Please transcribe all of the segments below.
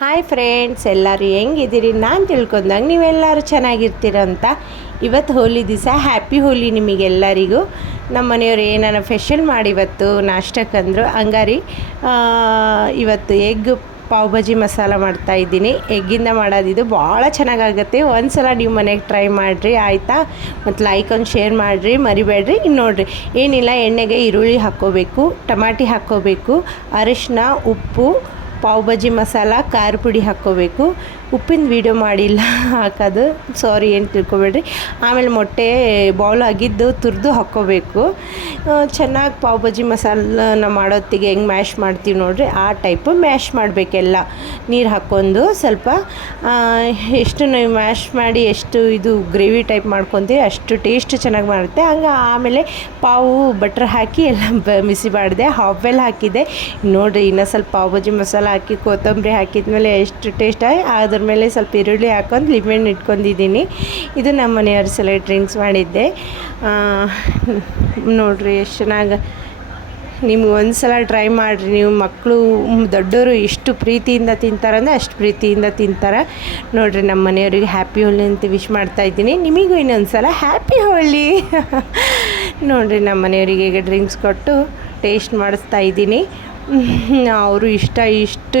Hi friends, ಎಲ್ಲರೂ ಹೆಂಗಿದ್ದೀರಿ? ನಾನು ತಿಳ್ಕೊಂಡಂಗೆ ನೀವೆಲ್ಲರೂ ಚೆನ್ನಾಗಿರ್ತೀರ ಅಂತ. ಇವತ್ತು ಹೋಲಿ ದಿವಸ ಹ್ಯಾಪಿ ಹೋಲಿ ನಿಮಗೆಲ್ಲರಿಗೂ. ನಮ್ಮ ಮನೆಯವ್ರು ಏನಾರ ಫೆಷಲ್ ಮಾಡಿ ಇವತ್ತು ನಾಷ್ಟಕ್ಕಂದ್ರು. ಹಂಗಾರಿ ಇವತ್ತು ಎಗ್ ಪಾವ್ ಭಾಜಿ ಮಸಾಲ ಮಾಡ್ತಾಯಿದ್ದೀನಿ. ಎಗ್ಗಿಂದ ಮಾಡೋದಿದು ಭಾಳ ಚೆನ್ನಾಗಾಗುತ್ತೆ. ಒಂದು ಸಲ ನೀವು ಮನೆಗೆ ಟ್ರೈ ಮಾಡಿರಿ ಆಯಿತಾ. ಮತ್ತು ಲೈಕ್ ಒಂದು ಶೇರ್ ಮಾಡಿರಿ, ಮರಿಬೇಡ್ರಿ. ಇನ್ನು ನೋಡಿರಿ, ಏನಿಲ್ಲ, ಎಣ್ಣೆಗೆ ಈರುಳ್ಳಿ ಹಾಕ್ಕೋಬೇಕು, ಟಮಾಟಿ ಹಾಕ್ಕೋಬೇಕು, ಅರಿಶಿನ, ಉಪ್ಪು, ಪಾವ್ ಭಾಜಿ ಮಸಾಲ, ಖಾರ ಪುಡಿ ಹಾಕ್ಕೋಬೇಕು. ಉಪ್ಪಿನ ವೀಡಿಯೋ ಮಾಡಿಲ್ಲ ಹಾಕೋದು, ಸಾರಿ, ಏನು ತಿಳ್ಕೊಬೇಡ್ರಿ. ಆಮೇಲೆ ಮೊಟ್ಟೆ ಬೌಲ್ ಆಗಿದ್ದು ತುರಿದು ಹಾಕ್ಕೋಬೇಕು. ಚೆನ್ನಾಗಿ ಪಾವ್ ಭಾಜಿ ಮಸಾಲನ ಮಾಡೋತ್ತಿಗೆ ಹೆಂಗೆ ಮ್ಯಾಶ್ ಮಾಡ್ತೀವಿ ನೋಡಿರಿ, ಆ ಟೈಪು ಮ್ಯಾಶ್ ಮಾಡಬೇಕೆಲ್ಲ. ನೀರು ಹಾಕ್ಕೊಂಡು ಸ್ವಲ್ಪ ಎಷ್ಟು ನೀವು ಮ್ಯಾಶ್ ಮಾಡಿ ಎಷ್ಟು ಇದು ಗ್ರೇವಿ ಟೈಪ್ ಮಾಡ್ಕೊತೀವಿ ಅಷ್ಟು ಟೇಸ್ಟ್ ಚೆನ್ನಾಗಿ ಮಾಡುತ್ತೆ. ಹಂಗೆ ಆಮೇಲೆ ಪಾವು ಬಟ್ರ್ ಹಾಕಿ ಎಲ್ಲ ಮಿಸಿ ಮಾಡಿದೆ, ಹಾಫ್ ಹಾಕಿದೆ. ನೋಡಿರಿ, ಇನ್ನೂ ಸ್ವಲ್ಪ ಪಾವ್ ಭಾಜಿ ಮಸಾಲ ಹಾಕಿ ಕೊತ್ತಂಬರಿ ಹಾಕಿದ್ಮೇಲೆ ಎಷ್ಟು ಟೇಸ್ಟಾಗಿ, ಅದ್ರ ಮೇಲೆ ಸ್ವಲ್ಪ ಈರುಳ್ಳಿ ಹಾಕೊಂಡು ಲಿಮೆನ್ ಇಟ್ಕೊಂಡಿದ್ದೀನಿ. ಇದು ನಮ್ಮ ಮನೆಯವ್ರ ಸಲ ಡ್ರಿಂಕ್ಸ್ ಮಾಡಿದ್ದೆ. ನೋಡಿರಿ ಎಷ್ಟು ಚೆನ್ನಾಗಿ. ನಿಮ್ಗೆ ಒಂದು ಸಲ ಟ್ರೈ ಮಾಡಿರಿ. ನೀವು ಮಕ್ಕಳು ದೊಡ್ಡವರು ಎಷ್ಟು ಪ್ರೀತಿಯಿಂದ ತಿಂತಾರಂದರೆ ಅಷ್ಟು ಪ್ರೀತಿಯಿಂದ ತಿಂತಾರೆ. ನೋಡಿರಿ, ನಮ್ಮ ಮನೆಯವ್ರಿಗೆ ಹ್ಯಾಪಿ ಹೋಲಿ ಅಂತ ವಿಶ್ ಮಾಡ್ತಾಯಿದ್ದೀನಿ. ನಿಮಗೂ ಇನ್ನೊಂದು ಸಲ ಹ್ಯಾಪಿ ಹೋಲಿ. ನೋಡಿರಿ, ನಮ್ಮ ಮನೆಯವರಿಗೆ ಈಗ ಡ್ರಿಂಕ್ಸ್ ಕೊಟ್ಟು ಟೇಸ್ಟ್ ಮಾಡಿಸ್ತಾ ಇದ್ದೀನಿ. ಅವರು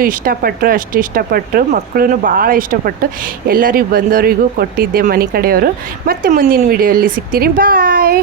ಇಷ್ಟಪಟ್ಟರು, ಅಷ್ಟು ಇಷ್ಟಪಟ್ಟರು. ಮಕ್ಕಳು ಭಾಳ ಇಷ್ಟಪಟ್ಟು ಎಲ್ಲರಿಗೂ ಬಂದವರಿಗೂ ಕೊಟ್ಟಿದ್ದೆ ಮನೆ ಕಡೆಯವರು. ಮತ್ತೆ ಮುಂದಿನ ವೀಡಿಯೋಯಲ್ಲಿ ಸಿಗ್ತೀನಿ. ಬಾಯ್.